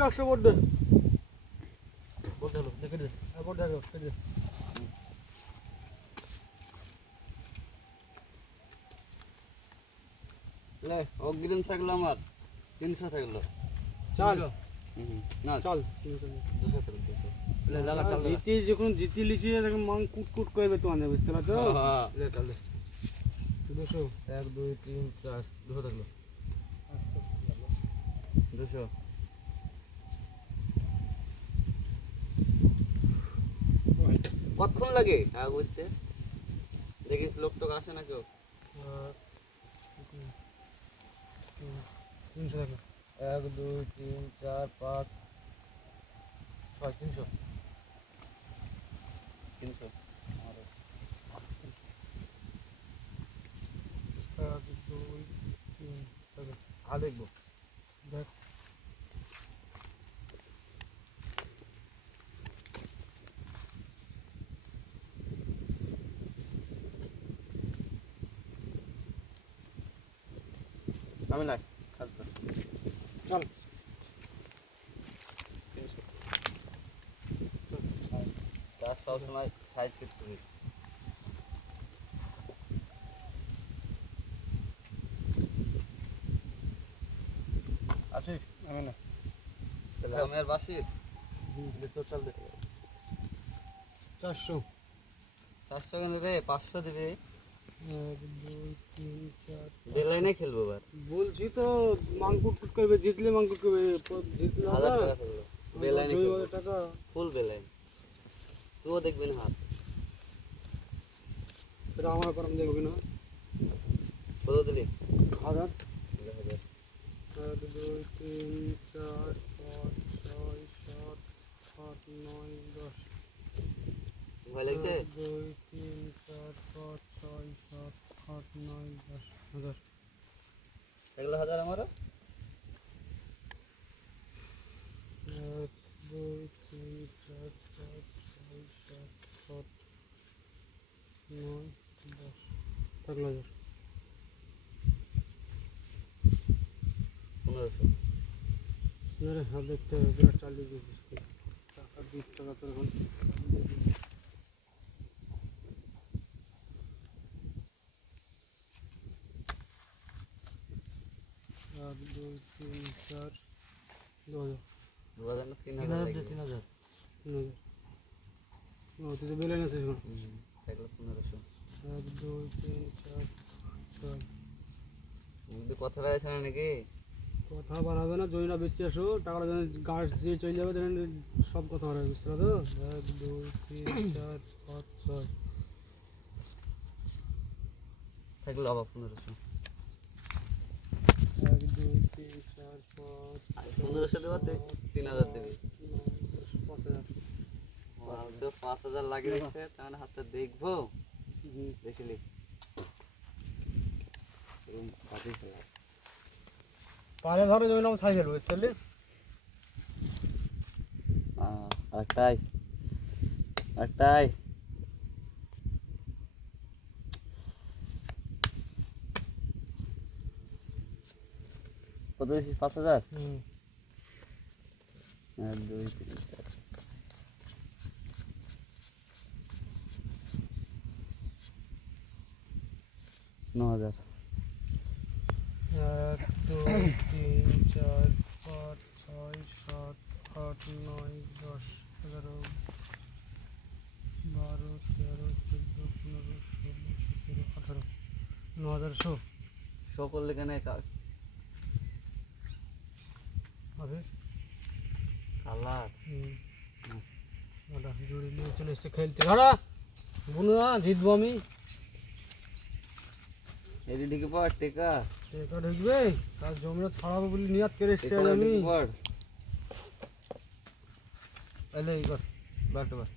একশো দেখে দে হ্যাঁ, দে লে অগ্রিম থাকল আমার। তিনশো থাকল। চল। না চল। দুশো থাকল দুশো। চাল জিতি যখন জিতি লিছি তখন মাং কুট কুট করবে তোমার বুঝতে পারছ? হ্যাঁ, দে দুশো। এক দুই তিন চার দুশো থাকল। দুশো কতক্ষণ লাগে? টাকা করতে দেখিস লোক টোক আসে না কেউ? তিনশো টাকা। এক দুই তিন চার পাঁচ ছয় তিনশো। তিনশো। এক দুই তিন আর দেখব। দেখ। আমি নাই। চল। সবসময় সাইজ ফিট করি আছিস আমি না তাহলে আমি আর বাসিস চারশো। চারশো কেন রে? পাঁচশো দিবি। এক দুই তিন চার দেড় লাইনে খেলব এবার। বলছি তো মাং কুট কুট করবে জিতলে মাং কুট করবে প- জিতলে হাজার হবে টাকা থাকল বেলাইনে দুই খেলব। হাজার টাকা। ফুল বেলাইন তুইও দেখবি না হাত। সেটা আমার করাম দেবো কিনা কত দিলি? হাজার। দেখা যাবে। এক দুই তিন চার পাঁচ ছয় সাত আট নয় দশ। ভয় লাগছে? এক দুই তিন চার পাঁচ ছয় সাত আট নয় দশ হাজার এগুলো হাজার আমারও। এক দুই তিন চার পাঁচ ছয় সাত নয় দশ থাকল হাজার পনেরোশো দেখতে হবে বিরাট চালিয়ে দিয়েছিস টাকা বিশ টাকা তোর এখন। এক দুই তিন চার দু হাজার। দু হাজার তিন হাজার তিন হাজার ও তুই তো বেলে নিয়েছিস এখন? হুম, থাকল পনেরোশো। এক দুই তিন চার ছয় কথা রয়েছে না নাকি? কথা বাড়াবে না জমিটা বেঁচে আসো। টাকাটা যেন গাছ দিয়ে চলে যাবে যেন সব কথা বাড়াবে বুঝতে পারো এক দুই তিন চার পাঁচ ছয়। থাকল আবার পনেরোশো এক দুই তিন চার পাঁচ আর পনেরোশো দেওয়ার তুই তিন হাজার দিবি পাঁচ হাজার আর তো পাঁচ হাজার লাগে রেখে তাহলে হাতটা দেখব। দেখলি পারে ধরো জমিটা আমি ছাই ফেলব বুঝতে পারলি আহ, কত দিয়েছিস পাঁচ হাজার? এক দুই তিন চার। ন হাজার। এক দুই তিন চার পাঁচ ছয় সাত আট নয় দশ এগারো বারো তেরো চোদ্দ পনেরো ষোলো সতেরো আঠারো। ন হাজার শো। শো করলে কেন কালার। দাদা জুড়ে নিয়ে চলে এসছে খেলতে। দাঁড়া বুনুয়া জিতবো আমি। এদিকে পড় টেকা। টেকা ঢুকবে? তার জমিটা ছাড়াবো বলে নিয়াত করে এসছে আমি। এলে এই কর ব্যাট বার